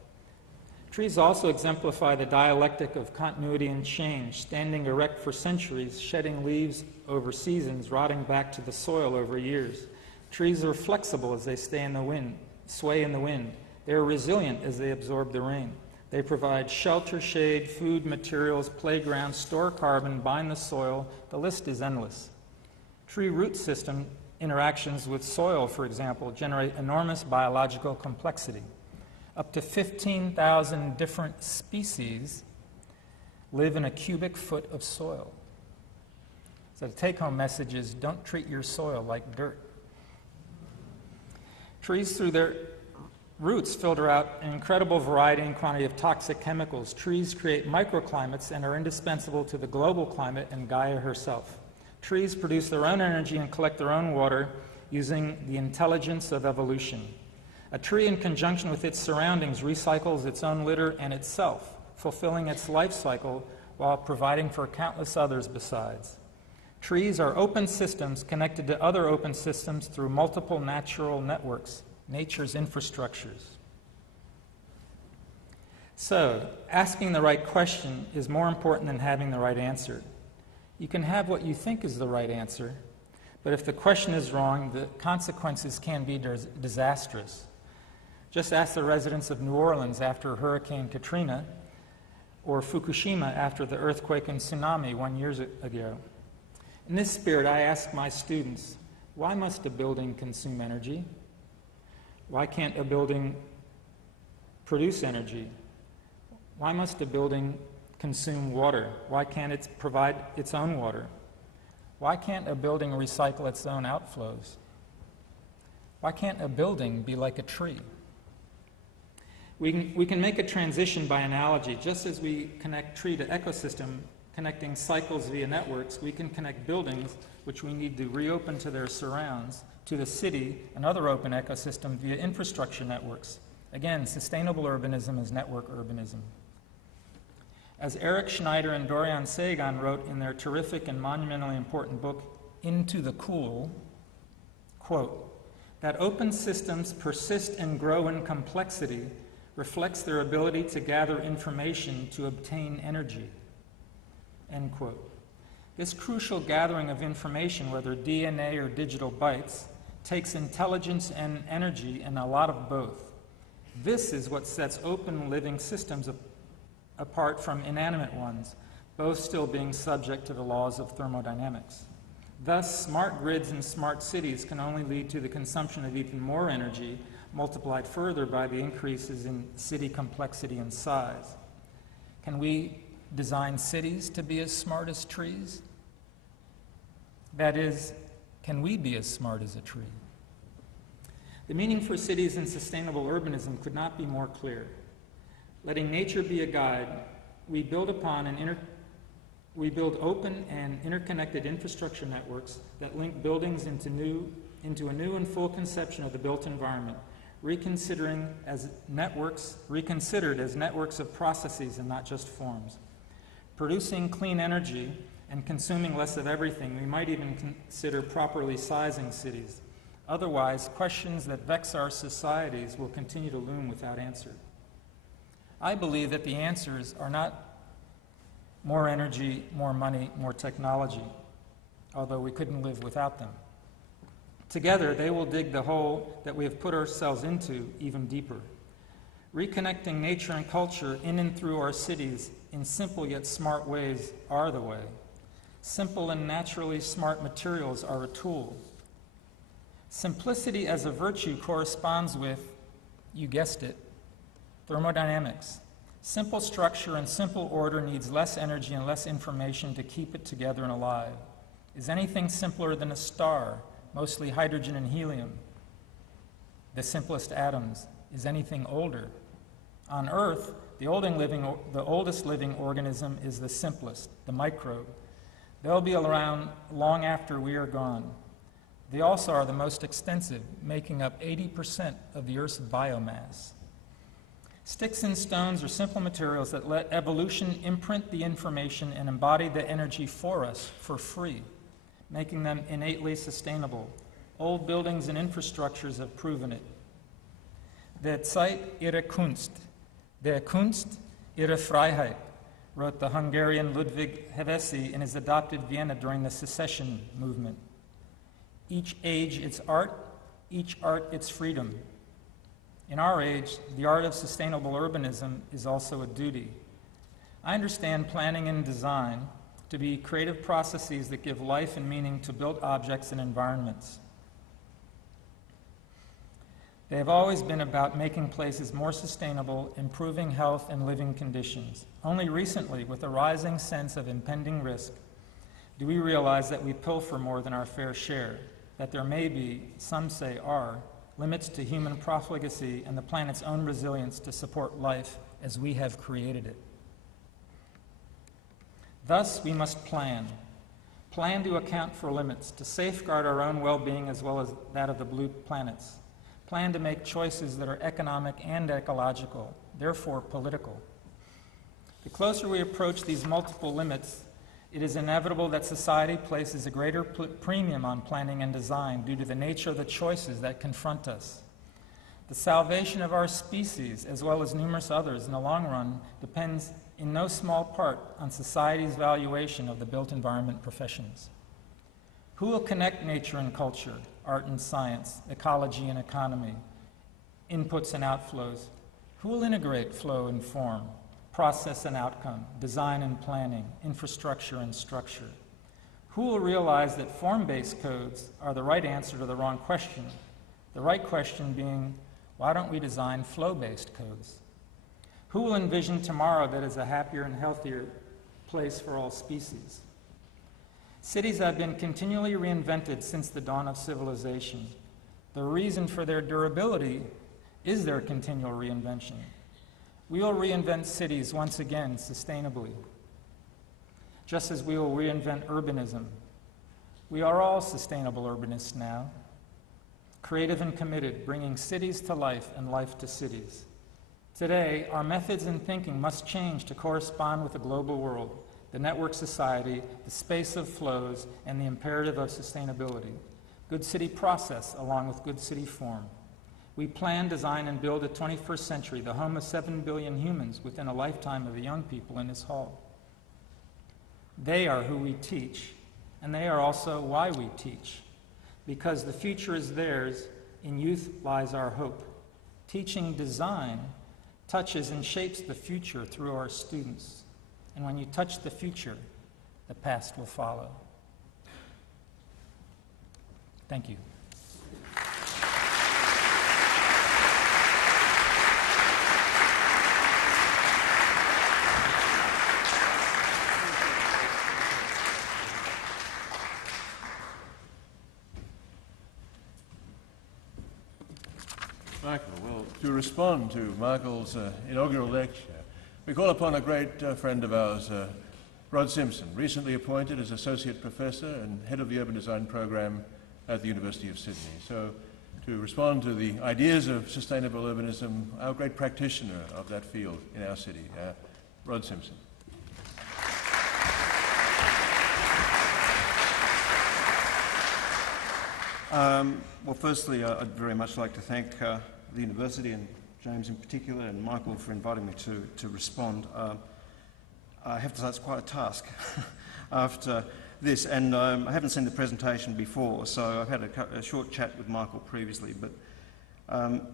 Trees also exemplify the dialectic of continuity and change, standing erect for centuries, shedding leaves over seasons, rotting back to the soil over years. Trees are flexible as they sway in the wind. They are resilient as they absorb the rain. They provide shelter, shade, food, materials, playgrounds, store carbon, bind the soil. The list is endless. Tree root system interactions with soil, for example, generate enormous biological complexity. Up to 15,000 different species live in a cubic foot of soil. So the take-home message is don't treat your soil like dirt. Trees, through their roots, filter out an incredible variety and quantity of toxic chemicals. Trees create microclimates and are indispensable to the global climate and Gaia herself. Trees produce their own energy and collect their own water using the intelligence of evolution. A tree, in conjunction with its surroundings, recycles its own litter and itself, fulfilling its life cycle while providing for countless others besides. Trees are open systems connected to other open systems through multiple natural networks, nature's infrastructures. So, asking the right question is more important than having the right answer. You can have what you think is the right answer, but if the question is wrong, the consequences can be disastrous. Just ask the residents of New Orleans after Hurricane Katrina, or Fukushima after the earthquake and tsunami 1 year ago. In this spirit, I ask my students, why must a building consume energy? Why can't a building produce energy? Why must a building consume water? Why can't it provide its own water? Why can't a building recycle its own outflows? Why can't a building be like a tree? We can make a transition by analogy. Just as we connect tree to ecosystem, connecting cycles via networks, we can connect buildings, which we need to reopen to their surrounds, to the city and other open ecosystem via infrastructure networks. Again, sustainable urbanism is network urbanism. As Eric Schneider and Dorian Sagan wrote in their terrific and monumentally important book, Into the Cool, quote, that open systems persist and grow in complexity reflects their ability to gather information to obtain energy, end quote. This crucial gathering of information, whether DNA or digital bytes, takes intelligence and energy and a lot of both. This is what sets open living systems apart from inanimate ones, both still being subject to the laws of thermodynamics. Thus, smart grids and smart cities can only lead to the consumption of even more energy, multiplied further by the increases in city complexity and size. Can we design cities to be as smart as trees? That is, can we be as smart as a tree? The meaning for cities and sustainable urbanism could not be more clear. Letting nature be a guide, we build open and interconnected infrastructure networks that link buildings into a new and full conception of the built environment, reconsidered as networks of processes and not just forms. Producing clean energy and consuming less of everything, we might even consider properly sizing cities. Otherwise, questions that vex our societies will continue to loom without answer. I believe that the answers are not more energy, more money, more technology, although we couldn't live without them. Together, they will dig the hole that we have put ourselves into even deeper. Reconnecting nature and culture in and through our cities in simple yet smart ways are the way. Simple and naturally smart materials are a tool. Simplicity as a virtue corresponds with, you guessed it, thermodynamics. Simple structure and simple order needs less energy and less information to keep it together and alive. Is anything simpler than a star, mostly hydrogen and helium? The simplest atoms. Is anything older? On Earth, the oldest living organism is the simplest, the microbe. They'll be around long after we are gone. They also are the most extensive, making up 80% of the Earth's biomass. Sticks and stones are simple materials that let evolution imprint the information and embody the energy for us for free, making them innately sustainable. Old buildings and infrastructures have proven it. Der Zeit ihre Kunst, der Kunst ihre Freiheit, wrote the Hungarian Ludwig Hevesi in his adopted Vienna during the secession movement. Each age its art, each art its freedom. In our age, the art of sustainable urbanism is also a duty. I understand planning and design to be creative processes that give life and meaning to built objects and environments. They have always been about making places more sustainable, improving health and living conditions. Only recently, with a rising sense of impending risk, do we realize that we pilfer more than our fair share, that there may be, some say are, limits to human profligacy and the planet's own resilience to support life as we have created it. Thus, we must plan. Plan to account for limits, to safeguard our own well-being as well as that of the blue planets. Plan to make choices that are economic and ecological, therefore political. The closer we approach these multiple limits, it is inevitable that society places a greater premium on planning and design due to the nature of the choices that confront us. The salvation of our species, as well as numerous others in the long run, depends in no small part on society's valuation of the built environment professions. Who will connect nature and culture, art and science, ecology and economy, inputs and outflows? Who will integrate flow and form, process and outcome, design and planning, infrastructure and structure? Who will realize that form-based codes are the right answer to the wrong question, the right question being, why don't we design flow-based codes? Who will envision tomorrow that is a happier and healthier place for all species? Cities have been continually reinvented since the dawn of civilization. The reason for their durability is their continual reinvention. We will reinvent cities once again sustainably, just as we will reinvent urbanism. We are all sustainable urbanists now, creative and committed, bringing cities to life and life to cities. Today, our methods and thinking must change to correspond with the global world, the network society, the space of flows, and the imperative of sustainability. Good city process along with good city form. We plan, design, and build a 21st century, the home of 7 billion humans within a lifetime of the young people in this hall. They are who we teach, and they are also why we teach. Because the future is theirs, in youth lies our hope. Teaching design touches and shapes the future through our students. And when you touch the future, the past will follow. Thank you. Michael, well, to respond to Michael's inaugural lecture, we call upon a great friend of ours, Rod Simpson, recently appointed as Associate Professor and Head of the Urban Design Program at the University of Sydney. So, to respond to the ideas of sustainable urbanism, our great practitioner of that field in our city, Rod Simpson. Well, firstly, I'd very much like to thank the university and James in particular and Michael for inviting me to respond. I have to say it's quite a task after this, and I haven't seen the presentation before, so I've had a short chat with Michael previously, but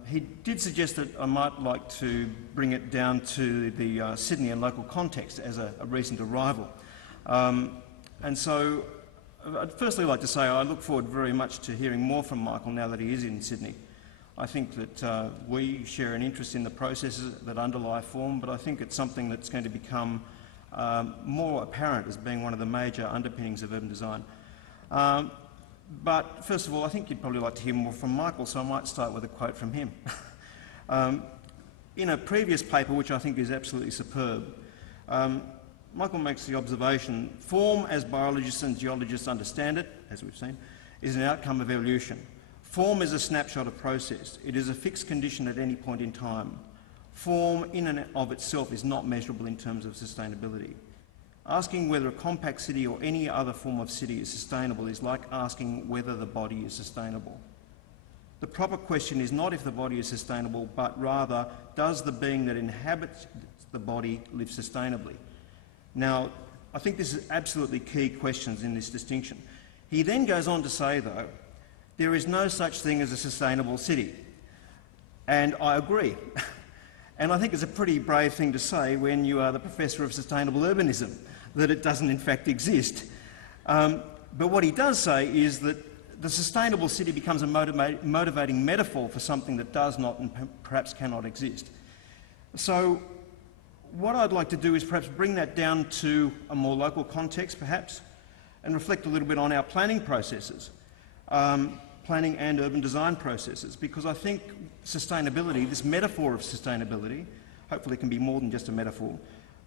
he did suggest that I might like to bring it down to the Sydney and local context as a recent arrival. And so I'd firstly like to say I look forward very much to hearing more from Michael now that he is in Sydney. I think that we share an interest in the processes that underlie form, but I think it's something that's going to become more apparent as being one of the major underpinnings of urban design. But first of all, I think you'd probably like to hear more from Michael, so I might start with a quote from him. In a previous paper, which I think is absolutely superb, Michael makes the observation, form as biologists and geologists understand it, as we've seen, is an outcome of evolution. Form is a snapshot of process. It is a fixed condition at any point in time. Form in and of itself is not measurable in terms of sustainability. Asking whether a compact city or any other form of city is sustainable is like asking whether the body is sustainable. The proper question is not if the body is sustainable, but rather, does the being that inhabits the body live sustainably? Now, I think this is absolutely key questions in this distinction. He then goes on to say, though, there is no such thing as a sustainable city. And I agree. And I think it's a pretty brave thing to say when you are the Professor of Sustainable Urbanism, that it doesn't in fact exist. But what he does say is that the sustainable city becomes a motivating metaphor for something that does not and perhaps cannot exist. So what I'd like to do is perhaps bring that down to a more local context, perhaps, and reflect a little bit on our planning processes, planning and urban design processes, because I think sustainability, this metaphor of sustainability, hopefully it can be more than just a metaphor,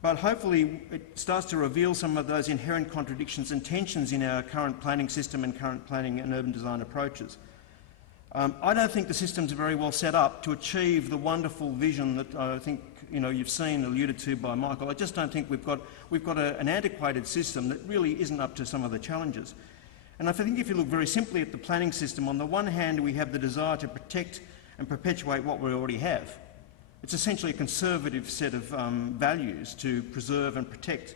but hopefully it starts to reveal some of those inherent contradictions and tensions in our current planning system and current planning and urban design approaches. I don't think the system's very well set up to achieve the wonderful vision that I think you've seen alluded to by Michael. I just don't think we've got an antiquated system that really isn't up to some of the challenges. And I think if you look very simply at the planning system, on the one hand we have the desire to protect and perpetuate what we already have. It's essentially a conservative set of values to preserve and protect.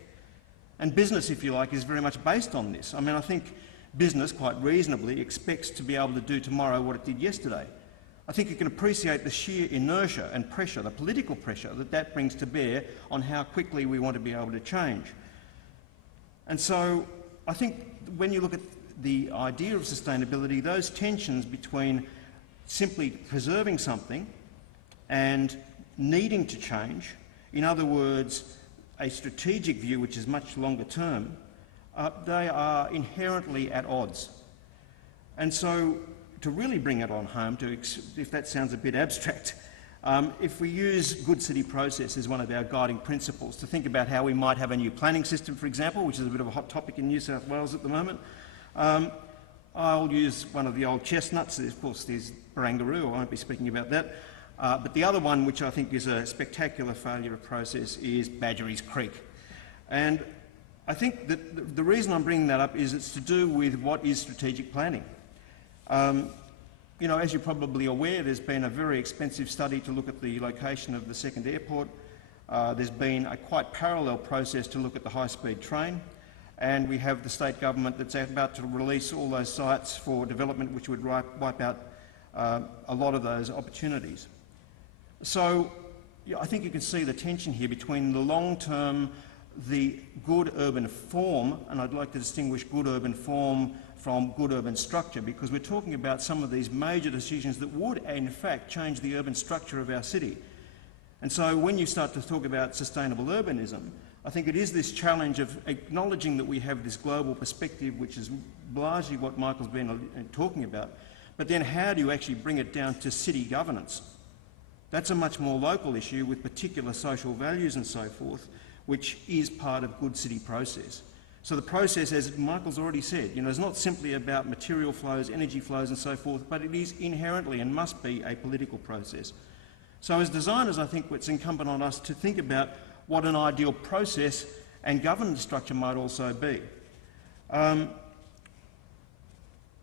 And business, if you like, is very much based on this. I mean, I think business, quite reasonably, expects to be able to do tomorrow what it did yesterday. I think you can appreciate the sheer inertia and pressure, the political pressure that brings to bear on how quickly we want to be able to change. And so I think when you look at the idea of sustainability, those tensions between simply preserving something and needing to change In other words, a strategic view which is much longer term, they are inherently at odds. And so to really bring it on home, if that sounds a bit abstract, if we use good city process as one of our guiding principles to think about how we might have a new planning system, for example, which is a bit of a hot topic in New South Wales at the moment, I'll use one of the old chestnuts. Of course, there's Barangaroo. I won't be speaking about that. But the other one, which I think is a spectacular failure of process, is Badgerys Creek. And I think that the reason I'm bringing that up is it's to do with what is strategic planning. You know, as you're probably aware, there's been a very expensive study to look at the location of the second airport. There's been a quite parallel process to look at the high-speed train. And we have the state government that's about to release all those sites for development, which would wipe out a lot of those opportunities. So yeah, I think you can see the tension here between the long-term, the good urban form, and I'd like to distinguish good urban form from good urban structure, because we're talking about some of these major decisions that would, in fact, change the urban structure of our city. And so when you start to talk about sustainable urbanism, I think it is this challenge of acknowledging that we have this global perspective, which is largely what Michael's been talking about, but then how do you actually bring it down to city governance? That's a much more local issue with particular social values and so forth, which is part of good city process. So the process, as Michael's already said, you know, is not simply about material flows, energy flows and so forth, but it is inherently and must be a political process. So as designers, I think it's incumbent on us to think about what an ideal process and governance structure might also be.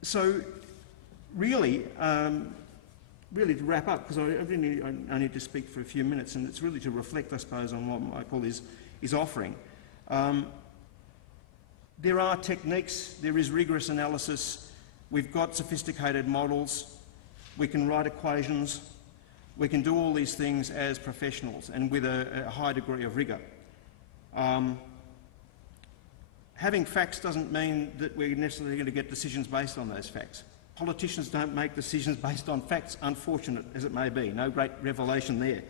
So really to wrap up, because I need to speak for a few minutes, and it's really to reflect, I suppose, on what Michael is offering. There are techniques, there is rigorous analysis, we've got sophisticated models, we can write equations, we can do all these things as professionals and with a high degree of rigour. Having facts doesn't mean that we're necessarily going to get decisions based on those facts. Politicians don't make decisions based on facts, unfortunate as it may be. No great revelation there.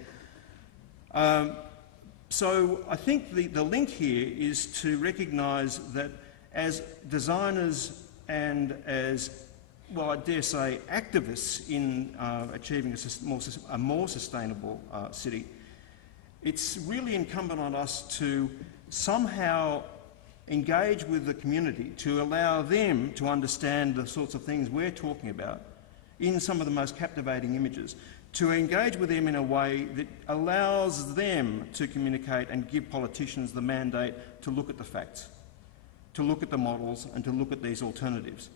So I think the link here is to recognise that as designers and as, well, I dare say, activists in achieving a more sustainable city, it's really incumbent on us to somehow engage with the community, to allow them to understand the sorts of things we're talking about in some of the most captivating images, to engage with them in a way that allows them to communicate and give politicians the mandate to look at the facts, to look at the models and to look at these alternatives.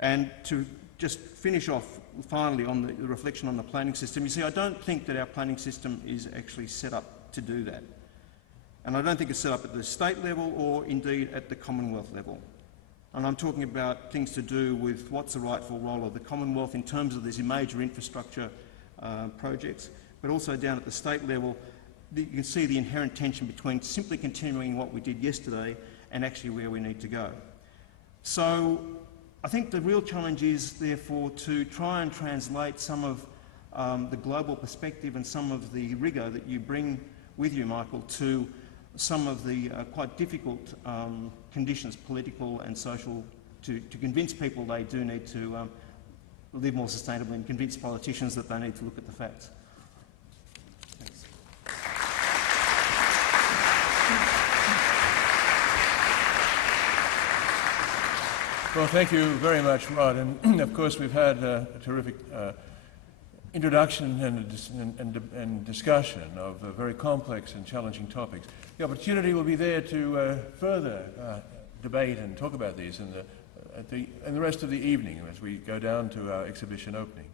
And to just finish off finally on the reflection on the planning system, you see, I don't think that our planning system is actually set up to do that. And I don't think it's set up at the state level or indeed at the Commonwealth level. And I'm talking about things to do with what's the rightful role of the Commonwealth in terms of these major infrastructure projects, but also down at the state level, you can see the inherent tension between simply continuing what we did yesterday and actually where we need to go. So I think the real challenge is, therefore, to try and translate some of the global perspective and some of the rigour that you bring with you, Michael, to some of the quite difficult conditions, political and social, to convince people they do need to live more sustainably and convince politicians that they need to look at the facts. Thanks. Well, thank you very much, Rod. And of course, we've had a terrific introduction and discussion of very complex and challenging topics. The opportunity will be there to further debate and talk about these in the rest of the evening as we go down to our exhibition opening.